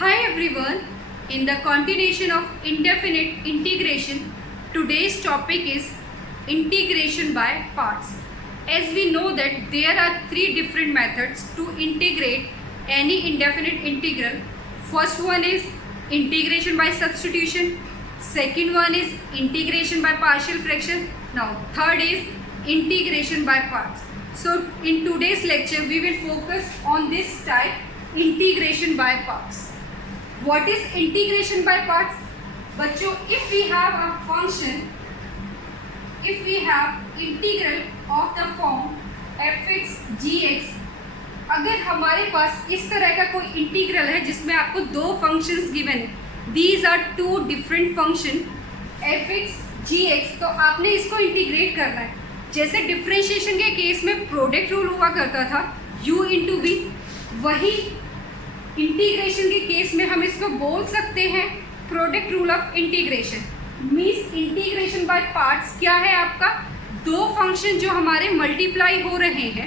Hi everyone, in the continuation of indefinite integration, today's topic is integration by parts. As we know that there are three different methods to integrate any indefinite integral. First one is integration by substitution, second one is integration by partial fraction, now third is integration by parts. So in today's lecture we will focus on this type, integration by parts. What is integration by parts? बच्चों, if we have a function, if we have integral of the form fx gx, अगर हमारे पास इस तरह का कोई integral है जिसमें आपको दो फंक्शंस गिवन है, these are two different function fx gx, तो आपने इसको इंटीग्रेट करना है. जैसे डिफरेंशिएशन के केस में प्रोडक्ट रूल हुआ करता था u इंटू वी, वही इंटीग्रेशन के केस में हम इसको बोल सकते हैं product rule of integration. Means integration by parts क्या है आपका, दो फंक्शन जो हमारे मल्टीप्लाई हो रहे हैं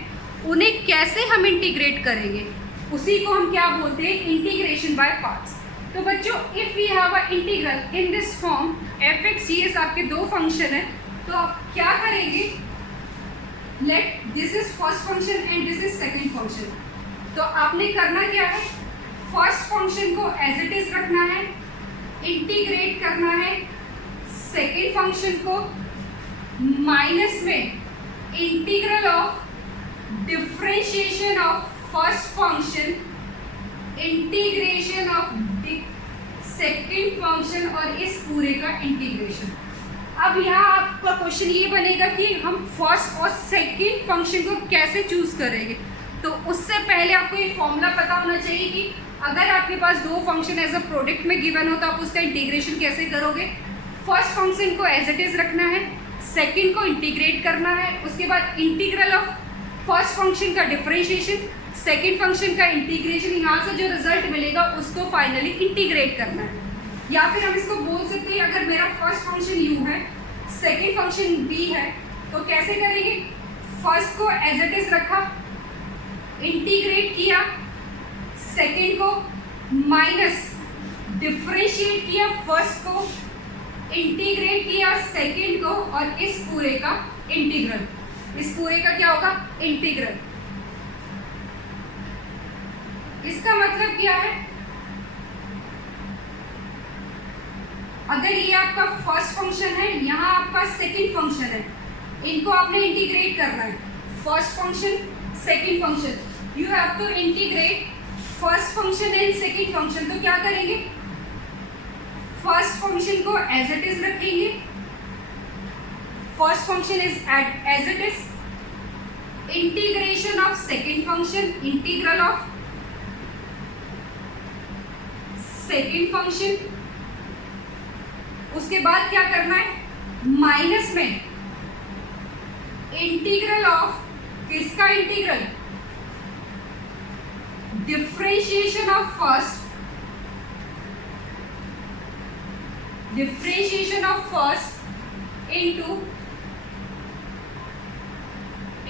उन्हें कैसे हम इंटीग्रेट करेंगे, उसी को हम क्या बोलते हैं, इंटीग्रेशन बाय पार्ट्स. तो बच्चों, if we have a integral in this form fx gx, आपके दो फंक्शन है, तो आप क्या करेंगे, let this is first function and this is second function. तो आपने करना क्या है, फर्स्ट फंक्शन को एज इट इज रखना है, इंटीग्रेट करना है. सेकेंड फंक्शन को माइनस में integral of differentiation of first function, integration of second function और इस पूरे का इंटीग्रेशन. अब यहाँ आपका क्वेश्चन ये बनेगा कि हम फर्स्ट और सेकेंड फंक्शन को कैसे चूज करेंगे. तो उससे पहले आपको ये फॉर्मूला पता होना चाहिए कि अगर आपके पास दो फंक्शन एज अ प्रोडक्ट में गिवन हो तो आप उसका इंटीग्रेशन कैसे करोगे. फर्स्ट फंक्शन को एज इट इज रखना है, सेकंड को इंटीग्रेट करना है, उसके बाद इंटीग्रल ऑफ फर्स्ट फंक्शन का डिफरेंशिएशन, सेकंड फंक्शन का इंटीग्रेशन, यहाँ से जो रिजल्ट मिलेगा उसको फाइनली इंटीग्रेट करना है. या फिर हम इसको बोल सकते हैं, अगर मेरा फर्स्ट फंक्शन u है, सेकेंड फंक्शन v है, तो कैसे करेंगे, फर्स्ट को एज इट इज रखा, इंटीग्रेट किया, सेकेंड को माइनस डिफरेंशिएट किया, फर्स्ट को इंटीग्रेट किया, सेकेंड को, और इस पूरे का इंटीग्रल. इस पूरे का क्या होगा, इंटीग्रल. इसका मतलब क्या है, अगर ये आपका फर्स्ट फंक्शन है, यहाँ आपका सेकेंड फंक्शन है, इनको आपने इंटीग्रेट करना है. First function, second function, you have to integrate first function and second function. तो क्या करेंगे, फर्स्ट फंक्शन को एज इट इज रखेंगे, first function is as it is, integration of second function, integral of second function. उसके बाद क्या करना है, माइनस में इंटीग्रल ऑफ किसका integral, differentiation of first, differentiation of first into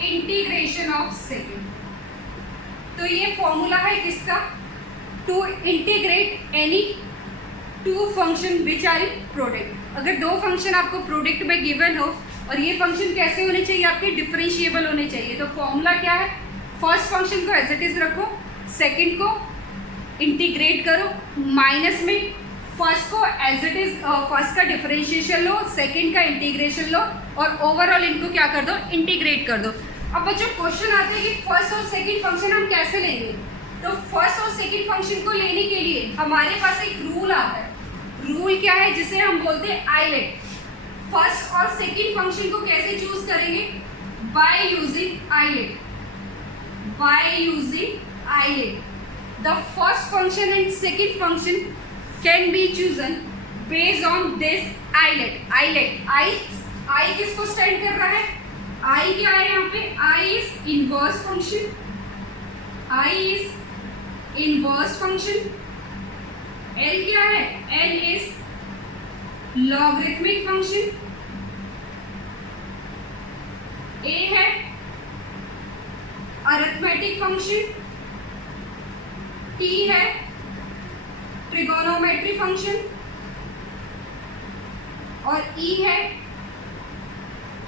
integration of second. तो ये फॉर्मूला है किसका, to integrate any two function which are in product. अगर दो फंक्शन आपको प्रोडक्ट में गिवन हो और ये फंक्शन कैसे होने चाहिए, आपके डिफरेंशिएबल होने चाहिए. तो फॉर्मूला क्या है, फर्स्ट फंक्शन को एज इट इज रखो, सेकंड को इंटीग्रेट करो, माइनस में फर्स्ट को एज इट इज, फर्स्ट का डिफरेंशिएशन लो, सेकंड का इंटीग्रेशन लो, और ओवरऑल इनको क्या कर दो, इंटीग्रेट कर दो. अब बच्चों क्वेश्चन आते हैं कि फर्स्ट और सेकंड फंक्शन हम कैसे लेंगे. तो फर्स्ट और सेकंड फंक्शन को लेने के लिए हमारे पास एक रूल आता है. रूल क्या है, जिसे हम बोलते हैं आइलेट. फर्स्ट और सेकंड फंक्शन को कैसे चूज करेंगे, by using ILATE. By using ILATE, the first function and second function can be chosen based on this ILATE. ILATE, I किसको स्टैंड कर रहा है, आई क्या है यहाँ पे, I is inverse function, I is inverse function. L क्या है, L is logarithmic function. A है अरिथमेटिक फंक्शन, टी है ट्रिगोनोमेट्री फंक्शन, और ई है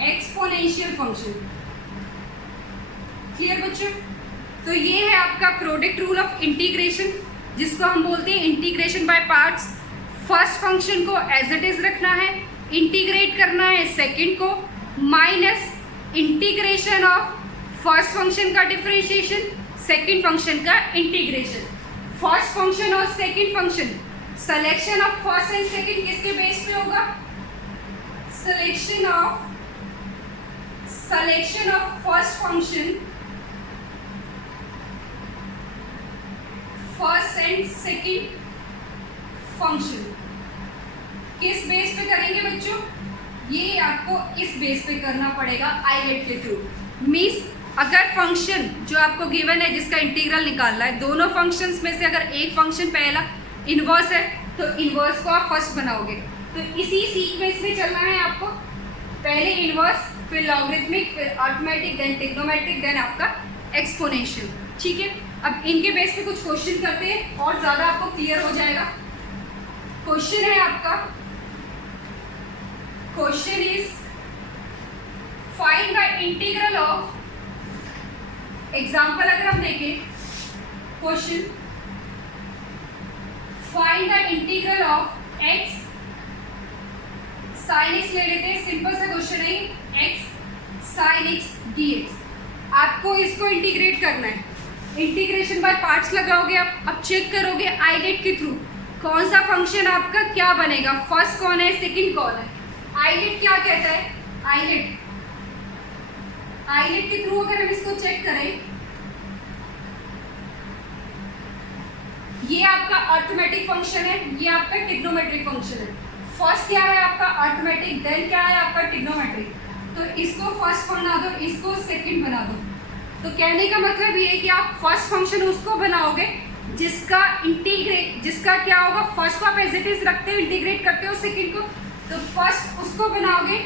एक्सपोनेंशियल फंक्शन। क्लियर बच्चों? तो ये है आपका प्रोडक्ट रूल ऑफ इंटीग्रेशन, जिसको हम बोलते हैं integration by parts. First function को एज इट इज रखना है, इंटीग्रेट करना है सेकंड को, minus integration of first function का डिफरेंशिएशन, सेकंड फंक्शन का इंटीग्रेशन। फर्स्ट फंक्शन और second function, selection of first and second किसके बेस पे होगा? Selection of first function, first and second function किस बेस पे करेंगे बच्चों? ये आपको इस बेस पे करना पड़ेगा आईलेट के थ्रू। मीन्स अगर फंक्शन जो आपको गिवन है जिसका इंटीग्रल निकालना है, दोनों फंक्शंस में से अगर एक फंक्शन पहला इनवर्स है तो इनवर्स को आप फर्स्ट बनाओगे। तो इसी सीक्वेंस में चलना है आपको, पहले इनवर्स, फिर लॉगरिथमिक, फिर अरिथमेटिक, देन ट्रिग्नोमेट्रिक, देन आपका एक्सपोनेंशियल। ठीक है, अब इनके बेस पे कुछ क्वेश्चन करते हैं और ज़्यादा आपको क्लियर हो जाएगा। क्वेश्चन है आपका, question is find the integral of, example अगर हम देखें, question find the integral of x sine x ले लेते हैं, सिंपल सा क्वेश्चन है, एक्स साइन एक्स dx। आपको इसको इंटीग्रेट करना है, इंटीग्रेशन बाय पार्ट्स लगाओगे आप। अब चेक करोगे आईलेट के थ्रू कौन सा फंक्शन आपका क्या बनेगा, फर्स्ट कौन है, सेकंड कौन है। आईलेट क्या कहता है? आईलेट के थ्रू अगर हम इसको चेक करें, ये आपका अरिथमेटिक फंक्शन है, ये आपका ट्रिग्नोमेट्रिक फंक्शन है। फर्स्ट क्या है आपका अरिथमेटिक, देन क्या है आपका ट्रिग्नोमेट्रिक। तो इसको फर्स्ट बना दो, इसको सेकंड बना दो। तो कहने का मतलब ये है कि आप फर्स्ट फंक्शन उसको बनाओगे जिसका क्या होगा, फर्स्ट को आप एज इट इज रखते हो, इंटीग्रेट करते हो सेकंड को, तो फर्स्ट उसको बनाओगे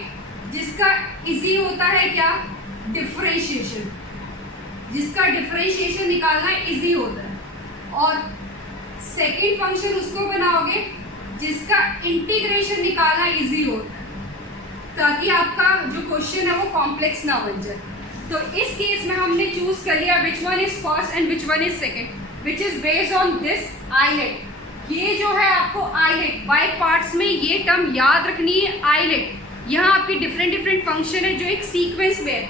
जिसका इजी होता है क्या, डिफरेंशिएशन, जिसका डिफरेंशिएशन निकालना इजी होता है। और सेकंड फंक्शन उसको बनाओगे जिसका इंटीग्रेशन निकालना इजी होता है, ताकि आपका जो क्वेश्चन है वो कॉम्प्लेक्स ना बन जाए। तो इस केस में हमने चूज कर लिया which one is first and which one is second, which is based on this eyelet. ये जो है आपको आईलेट बाय पार्ट्स में ये टर्म याद रखनी है, आईलेट। यहाँ आपके डिफरेंट फंक्शन है जो एक सीक्वेंस में है,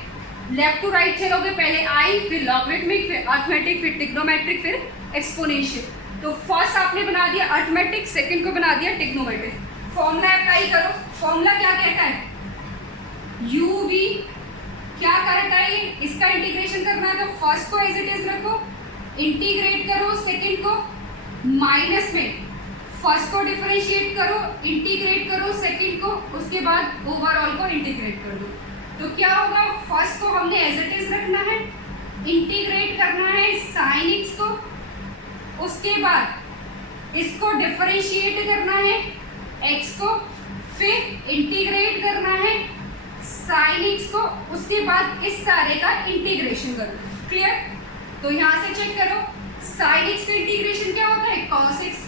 लेफ्ट टू राइट चलोगे, पहले आई, फिर लॉगरिथमिक, फिर अरिथमेटिक, फिर ट्रिग्नोमेट्रिक, फिर एक्सपोनेंशियल। तो फर्स्ट आपने बना दिया अरिथमेटिक, सेकंड को बना दिया ट्रिग्नोमेट्रिक। फॉर्मूला अप्लाई करो, फॉर्मूला क्या कहता है, यू वी क्या करता है, इसका इंटीग्रेशन करना है तो फर्स्ट को एज इट इज रखो, इंटीग्रेट करो सेकंड को, माइनस में फर्स्ट को डिफरेंशिएट करो, इंटीग्रेट करो सेकंड को, उसके बाद ओवरऑल को इंटीग्रेट कर दो। तो क्या होगा, फर्स्ट को हमने एज इट इज रखना है, इंटीग्रेट करना है साइन एक्स को, उसके बाद इसको डिफरेंशिएट करना है एक्स को, फिर इंटीग्रेट करना है साइन एक्स को, उसके बाद इस सारे का इंटीग्रेशन करना। क्लियर? तो यहाँ से चेक करो, साइन एक्स का इंटीग्रेशन क्या होता है, cos x,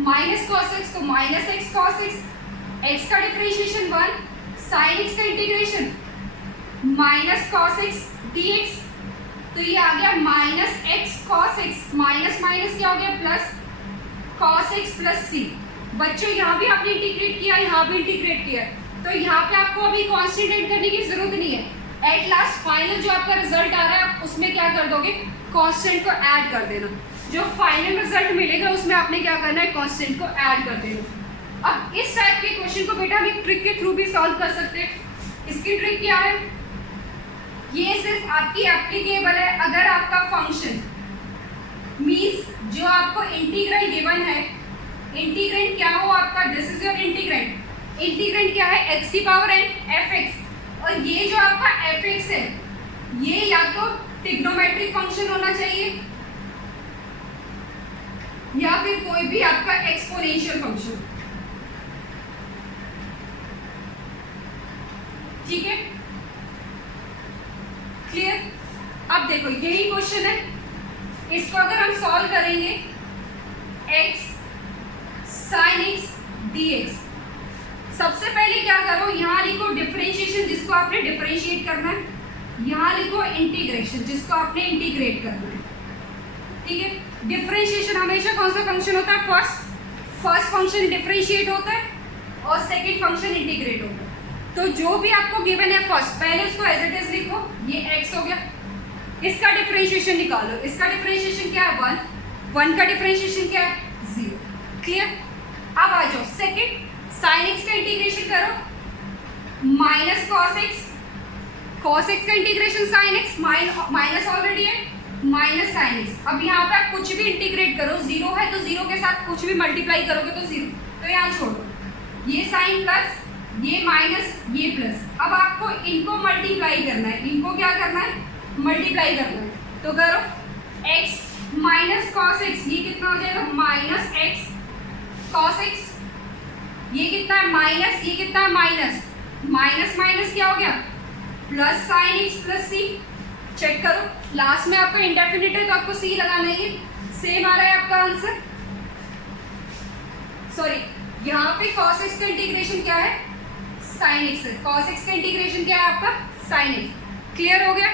minus cos x तो minus x cos x, x का डिफरेंशिएशन 1, साइन एक्स का integration minus cos x dx, तो ये आ गया minus x cos x, minus minus क्या हो गया plus cos x plus C. बच्चों यहाँ भी आपने इंटीग्रेट किया, यहाँ भी इंटीग्रेट किया, तो यहाँ पे आपको अभी कांस्टेंट ऐड करने की जरूरत नहीं है। एट लास्ट फाइनल जो आपका रिजल्ट आ रहा है आप उसमें क्या कर दोगे, कांस्टेंट को ऐड कर देना। जो फाइनल रिजल्ट मिलेगा उसमें आपने क्या करना है, कांस्टेंट को ऐड कर देना। अब इस टाइप के क्वेश्चन को बेटा हम एक ट्रिक के थ्रू भी सॉल्व कर सकते हैं। इसकी ट्रिक क्या है, ये सिर्फ आपकी एप्लीकेबल है अगर आपका फंक्शन मीन्स जो आपको इंटीग्रल गिवन है, इंटीग्रेंट क्या हो आपका, this is your integrant. Integrant क्या है, एक्स की पावर एन एफ एक्स, और ये जो आपका एफ एक्स है ये या तो ट्रिग्नोमेट्रिक फंक्शन होना चाहिए या फिर कोई भी आपका एक्सपोनेंशियल फंक्शन। ठीक है, क्लियर? अब देखो यही क्वेश्चन है, इसको अगर हम सॉल्व करेंगे, x sin x dx। सबसे पहले क्या करो, यहाँ लिखो डिफरेंशिएशन जिसको आपने डिफरेंशिएट करना है, यहाँ लिखो इंटीग्रेशन जिसको आपने इंटीग्रेट करना है। ठीक है, डिफरेंशिएशन हमेशा कौन सा फंक्शन होता है, फर्स्ट फंक्शन डिफरेंशिएट होता है और सेकंड फंक्शन इंटीग्रेट होता है। तो जो भी आपको गिवन है फर्स्ट, पहले उसको एज इट इज लिखो, ये x हो गया, इसका डिफरेंशिएशन निकालो, इसका डिफरेंशिएशन क्या है 1 का डिफरेंशिएशन क्या है 0। क्लियर। अब आ जाओ सेकंड, sin x का इंटीग्रेशन करो माइनस cos x का integration sin x minus already है माइनस sin x। अब यहाँ पे आप कुछ भी इंटीग्रेट करो, 0 है तो 0 के साथ कुछ भी मल्टीप्लाई करोगे तो 0, तो यहाँ छोड़ो, ये साइन प्लस ये माइनस ये प्लस। अब आपको इनको मल्टीप्लाई करना है, इनको क्या करना है, मल्टीप्लाई करना है। तो करो x माइनस cos x, ये कितना हो जाएगा माइनस x cos x, ये कितना है माइनस, ये कितना है माइनस, माइनस माइनस क्या हो गया plus sine x plus c। Check करो, लास्ट में आपका इंडेफिनिट है तो आपको c लगाना है, सेम आ रहा है आपका आंसर। सॉरी, यहाँ पे cos x का इंटीग्रेशन क्या है sin x है, cos x का इंटीग्रेशन क्या है आपका sin x। क्लियर हो गया।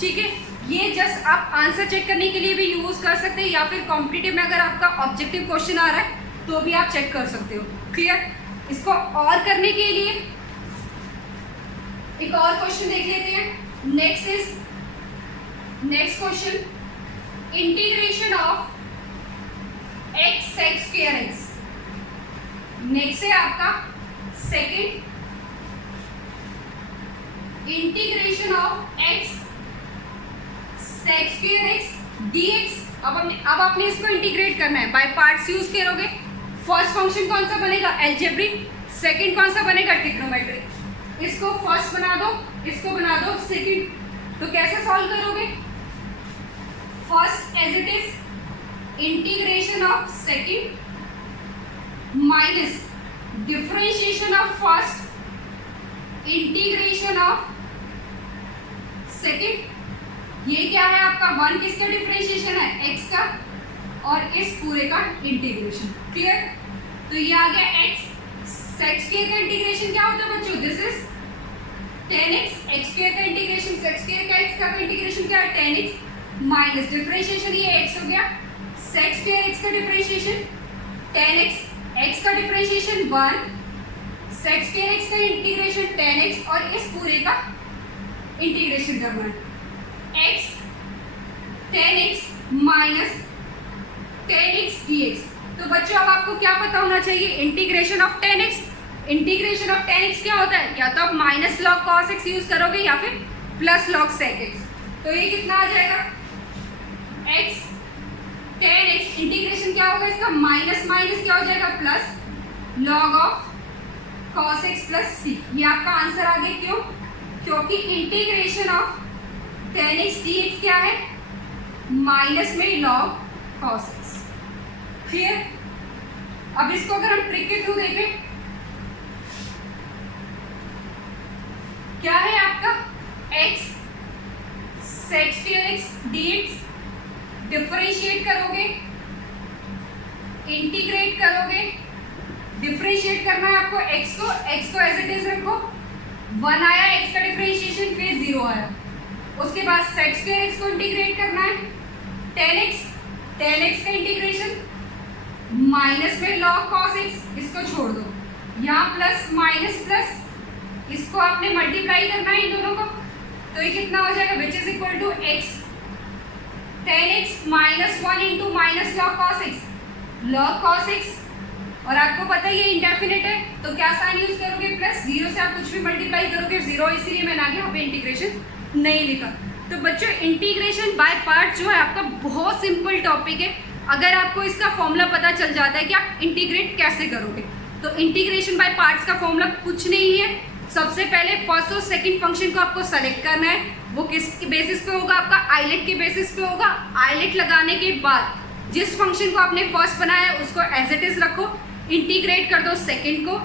ठीक है, ये जस्ट आप आंसर चेक करने के लिए भी यूज कर सकते हैं, या फिर कॉम्पिटिटिव में अगर आपका ऑब्जेक्टिव क्वेश्चन आ रहा है तो भी आप चेक कर सकते हो। क्लियर। इसको और करने के लिए एक और क्वेश्चन देख लेते हैं। Next question, integration of x sec square x। Next है आपका second, integration of x sec square x dx। अब आपने इसको इंटीग्रेट करना है, बाय पार्ट्स यूज करोगे। फर्स्ट फंक्शन कौन सा बनेगा एल्जेब्रिक, सेकंड कौन सा बनेगा ट्रिग्नोमेट्रिक। इसको फर्स्ट बना दो, इसको बना दो सेकंड। तो कैसे सॉल्व करोगे, first as it is integration of second minus differentiation of first integration of second. ये क्या है आपका 1 किसका डिफरेंशिएशन है x का, और इस पूरे का इंटीग्रेशन। क्लियर। तो ये आ गया x sec स्क्वायर का इंटीग्रेशन क्या होता है बच्चों, this is tan x, x square का इंटीग्रेशन sec स्क्वायर का x का इंटीग्रेशन क्या है tan x माइनस डिफरेंशिएशन ये x हो गया, sec स्क्वायर x का डिफरेंशिएशन tan x का डिफरेंशिएशन 1, sec स्क्वायर x का इंटीग्रेशन tan x, और इस पूरे का इंटीग्रेशन करना है x tan x minus tan x dx। तो बच्चों अब आपको क्या पता होना चाहिए, integration of tan x। Integration of tan x क्या होता है, या तो आप minus log cos x use करोगे या फिर प्लस log sec x। तो ये कितना आ जाएगा x tan x, इंटीग्रेशन क्या होगा इसका माइनस माइनस क्या हो जाएगा plus log of cos x plus c। ये आपका आंसर आ गया। क्यों, क्योंकि integration of tan x dx क्या है माइनस में log cos x। क्लियर। अब इसको अगर हम ट्रिक के थ्रू देखें, क्या है आपका x sec square x dx, differentiate करोगे, इंटीग्रेट करोगे, डिफरेंशिएट करना है आपको x को एज इट इज रखो, 1 आया x का डिफरेंशिएशन, फिर 0 आया, उसके बाद sec square x को इंटीग्रेट करना है, tan x का इंटीग्रेशन माइनस में log cos x, इसको छोड़ दो, यहाँ प्लस माइनस प्लस, इसको आपने मल्टीप्लाई करना है इन दोनों को। तो ये कितना हो जाएगा, which is equal to x tan x minus 1 into minus log cos x। और आपको पता है ये इंडेफिनिट है, तो क्या साइन यूज करोगे प्लस, 0 से आप कुछ भी मल्टीप्लाई करोगे 0, इसीलिए मैंने आगे यहाँ पे इंटीग्रेशन नहीं लिखा। तो बच्चों इंटीग्रेशन बाय पार्ट जो है आपका बहुत सिंपल टॉपिक है। अगर आपको इसका फॉर्मूला पता चल जाता है कि आप इंटीग्रेट कैसे करोगे, तो इंटीग्रेशन बाय पार्ट्स का फॉर्मूला कुछ नहीं है। सबसे पहले फर्स्ट और सेकंड फंक्शन को आपको सेलेक्ट करना है, वो किस बेसिस पे होगा, आपका आइलेट के बेसिस पे होगा। आइलेट लगाने के बाद जिस फंक्शन को आपने फर्स्ट बनाया है उसको एज इट इज रखो, इंटीग्रेट कर दो सेकंड को,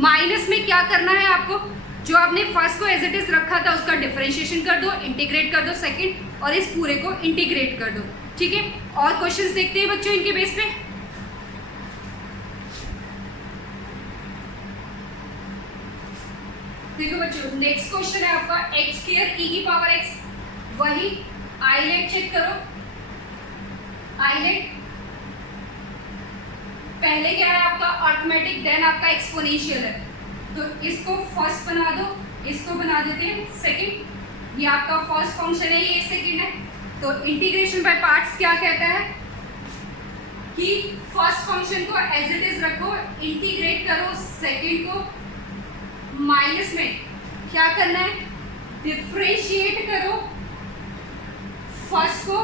माइनस में क्या करना है आपको, जो आपने फर्स्ट को एज इट इज रखा था उसका डिफरेंशिएशन कर दो, इंटीग्रेट कर दो सेकंड, और इस पूरे को इंटीग्रेट कर दो। ठीक है, और क्वेश्चंस देखते हैं बच्चों इनके बेस पे। देखो बच्चों, नेक्स्ट क्वेश्चन है आपका एक्स स्क्वायर ई की पावर एक्स। वही आईलेट चेक करो, आईलेट पहले क्या है आपका अर्थमेटिक, देन आपका एक्सपोनेंशियल है, तो इसको फर्स्ट बना दो, इसको बना देते हैं सेकंड। ये आपका फर्स्ट फंक्शन है, ये सेकंड है। तो इंटीग्रेशन बाय पार्ट्स क्या कहता है कि फर्स्ट फंक्शन को एज इट इज रखो, इंटीग्रेट करो सेकंड को, माइनस में क्या करना है, डिफरेंशिएट करो फर्स्ट को,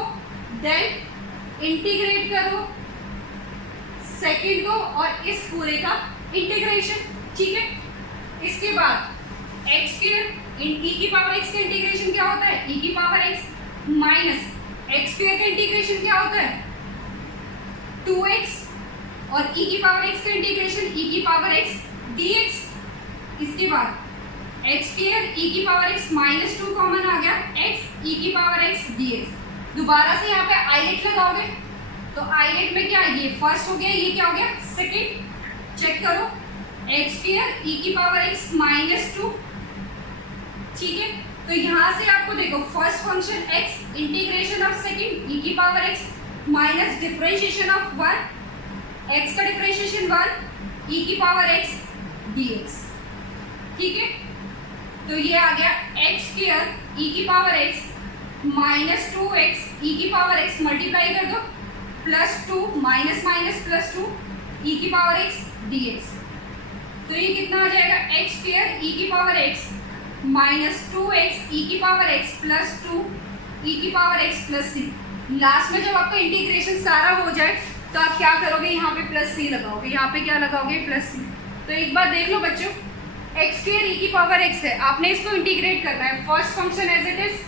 देन इंटीग्रेट करो सेकंड को, और इस पूरे का इंटीग्रेशन। ठीक है, इसके बाद एक्स स्क्वायर ई की पावर एक्स का इंटीग्रेशन क्या होता है, ई की power x minus x square का इंटीग्रेशन क्या होता है 2x, और ई की पावर एक्स का इंटीग्रेशन ई की पावर एक्स dx। इसके बाद एक्स स्क्वायर ई की पावर एक्स माइनस 2 कॉमन आ गया, x ई की पावर एक्स dx। दोबारा से यहाँ पे आईलेट लगाओगे तो आईलेट में क्या, ये फर्स्ट हो गया, ये क्या हो गया सेकंड। चेक करो, एक्स स्क्वायर ई की पावर एक्स माइनस 2। ठीक है, तो यहाँ से आपको देखो first function x, integration of second E की power x minus differentiation of 1, x का डिफरेंशिएशन 1 ई की पावर x dx। ठीक है, तो ये आ गया एक्स स्क्वायर ई की पावर x माइनस 2x ई की पावर x मल्टीप्लाई कर दो, प्लस 2 माइनस माइनस प्लस 2 ई की पावर x dx। तो ये कितना आ जाएगा, एक्स स्क्वायर ई की पावर x माइनस 2x ई की पावर x प्लस 2 ई की power x plus c। Last में जब आपका इंटीग्रेशन सारा हो जाए तो आप क्या करोगे, यहाँ पे प्लस c लगाओगे, यहाँ पे क्या लगाओगे प्लस c। तो एक बार देख लो बच्चों, एक्स स्क्वायर ई की पावर x है, आपने इसको इंटीग्रेट करना है, first function as it is,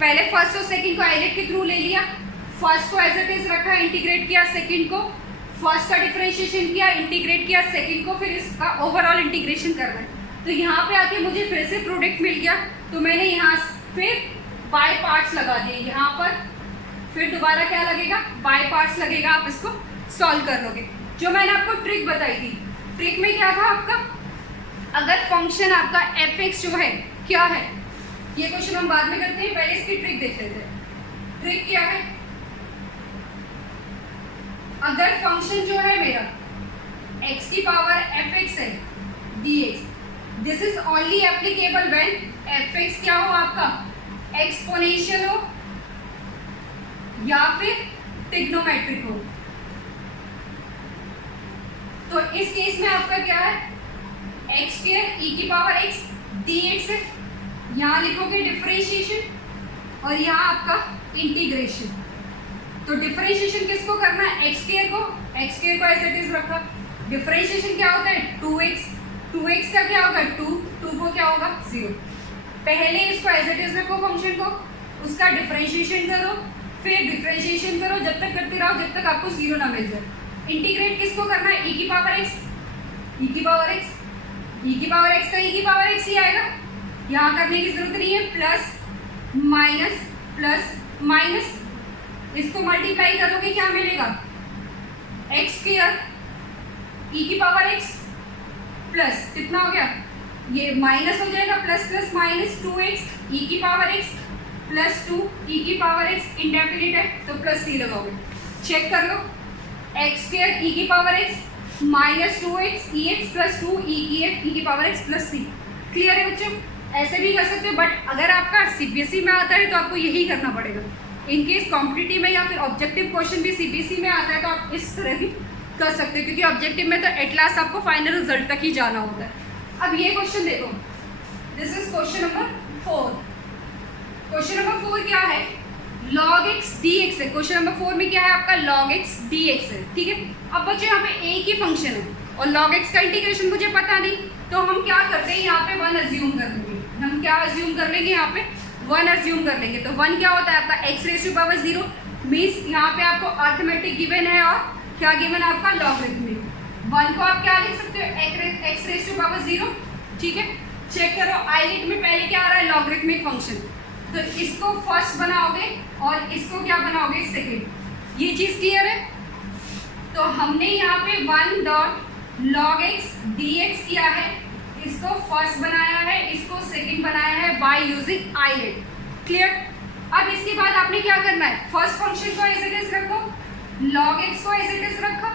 पहले फर्स्ट और सेकंड को आईलेट के थ्रू ले लिया, फर्स्ट को एज इट इज रखा, इंटीग्रेट किया सेकंड को, फर्स्ट का डिफरेंशिएशन किया, इंटीग्रेट किया सेकंड को, फिर इसका ओवरऑल इंटीग्रेशन करना है। तो यहाँ पे आके मुझे फिर से प्रोडक्ट मिल गया, तो मैंने यहाँ फिर बाय पार्ट्स लगा दिए यहाँ पर, फिर दोबारा क्या लगेगा, बाय पार्ट्स लगेगा, आप इसको सॉल्व कर लोगे। जो मैंने आपको ट्रिक बताई थी, ट्रिक में क्या था आपका, अगर फंक्शन आपका एफ एक्स जो है क्या है, ये क्वेश्चन हम बाद में करते हैं, पहले इसकी ट्रिक देख लेते हैं। ट्रिक क्या है, अगर फंक्शन जो है मेरा x की पावर एफ एक्स है dx, this is only applicable when F x क्या हो आपका एक्सपोनेंशियल हो या फिर ट्रिग्नोमेट्रिक हो। तो इस केस में आपका क्या है, एक्स स्क्वायर ई की पावर एक्स dx है, यहाँ लिखोगे डिफरेंशिएशन और यहाँ आपका इंटीग्रेशन। तो डिफरेंशिएशन किसको करना है, एक्स स्क्वायर को एज इट इज रखा, डिफरेंशिएशन क्या होता है 2x का क्या होगा 2 को क्या होगा 0। पहले इसको एज इट इज रखो फंक्शन को, उसका डिफरेंशिएशन करो, फिर डिफरेंशिएशन करो, जब तक करते रहो जब तक आपको 0 ना मिल जाए। इंटीग्रेट किसको करना है, ई की पावर एक्स, ई की पावर एक्स, ई की पावर एक्स का ई की पावर एक्स ही आएगा, यहाँ करने की जरूरत नहीं है, प्लस माइनस, इसको मल्टीप्लाई करोगे क्या मिलेगा, एक्स स्क्वायर ई की पावर एक्स प्लस कितना हो गया, ये माइनस हो जाएगा, प्लस माइनस 2x ई की पावर एक्स प्लस 2 ई की पावर एक्स इंडेफिनिट है तो प्लस c लगाओगे। चेक कर लो, एक्स स्क्वायर ई की पावर एक्स माइनस 2x ई एक्स प्लस 2 ई की power x plus c। Clear है बच्चों, ऐसे भी कर सकते हो, बट अगर आपका सीबीएसई में आता है तो आपको यही करना पड़ेगा। इनकेस कॉम्पिटिटिव में या फिर ऑब्जेक्टिव क्वेश्चन भी सीबीएसई में आता है तो आप इस तरह भी कर सकते हो, क्योंकि ऑब्जेक्टिव में तो एट लास्ट आपको फाइनल रिजल्ट तक ही जाना होता है। अब ये क्वेश्चन देखो, this is question number 4। Question number 4 क्या है, log x dx है। क्वेश्चन नंबर 4 में क्या है आपका log x dx है। ठीक है, अब बच्चों यहाँ पे एक ही फंक्शन है और log x का इंटीग्रेशन मुझे पता नहीं, तो हम क्या करते हैं यहाँ पे 1 अज्यूम कर लेंगे। हम क्या अज्यूम कर लेंगे, यहाँ पे 1 अज्यूम कर लेंगे। तो 1 क्या होता है आपका x raise to power 0, means यहाँ पे आपको अर्थमेटिक गिवन है और क्या गिवन है आपका लॉगरिथमिक। 1 को आप क्या लिख सकते हो, x रेज़ टू पावर 0। ठीक है, चेक करो आईलेट में पहले क्या आ रहा है, लॉगरिथमिक फंक्शन, तो इसको फर्स्ट बनाओगे और इसको क्या बनाओगे सेकेंड। ये चीज़ क्लियर है। तो हमने यहाँ पे 1 डॉट log x dx किया है, इसको फर्स्ट बनाया है, इसको सेकंड बनाया है बाय यूजिंग आईलेट। क्लियर। अब इसके बाद आपने क्या करना है, फर्स्ट फंक्शन को एज इट इज रखो, log x को एज इट इज रखा,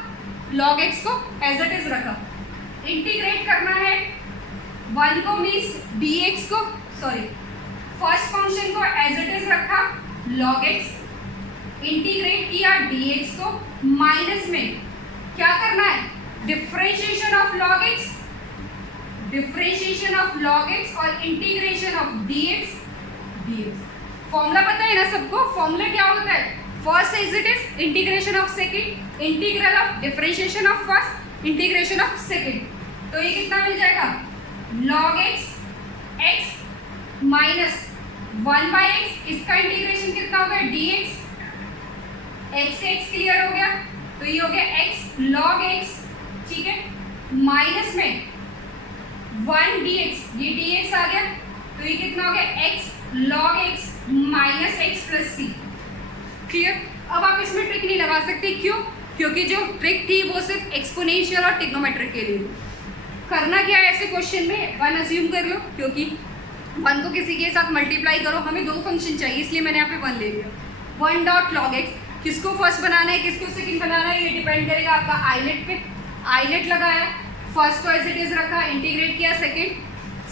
log x को एज इट इज रखा, इंटीग्रेट करना है 1 को मीन्स dx को, सॉरी फर्स्ट फंक्शन को एज इट इज रखा log x, इंटीग्रेट किया dx को, माइनस में क्या करना है, differentiation of log x, differentiation of log x और इंटीग्रेशन ऑफ dx। फॉर्मूला पता है ना सबको, फॉर्मूला क्या होता है, first as it is, integration of second, integral of differentiation of first, integration of second. तो ये कितना मिल जाएगा, log x माइनस 1/x, इसका इंटीग्रेशन कितना होगा dx, x से x क्लियर हो गया, तो ये हो गया x log x, ठीक है, माइनस में 1 dx, ये dx आ गया, तो ये कितना हो गया x log x minus x plus c। Clear. अब आप इसमें ट्रिक नहीं लगा सकते, क्यों, क्योंकि जो ट्रिक थी वो सिर्फ एक्सपोनेंशियल और ट्रिग्नोमेट्रिक के लिए। करना क्या है ऐसे क्वेश्चन में, 1 अज्यूम कर लो, क्योंकि 1 को किसी के साथ मल्टीप्लाई करो, हमें 2 फंक्शन चाहिए इसलिए मैंने यहाँ पे 1 ले लिया। 1 डॉट log x, किसको फर्स्ट बनाना है किसको सेकंड बनाना है ये डिपेंड करेगा आपका आईलेट पे। आईलेट लगाया, फर्स्ट को एज इट इज रखा, इंटीग्रेट किया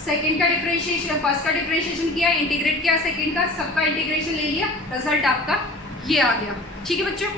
सेकंड का डिफरेंशिएशन, फर्स्ट का डिफरेंशिएशन किया, इंटीग्रेट किया सेकंड का, सबका इंटीग्रेशन ले लिया, रिजल्ट आपका ये आ गया। ठीक है बच्चों।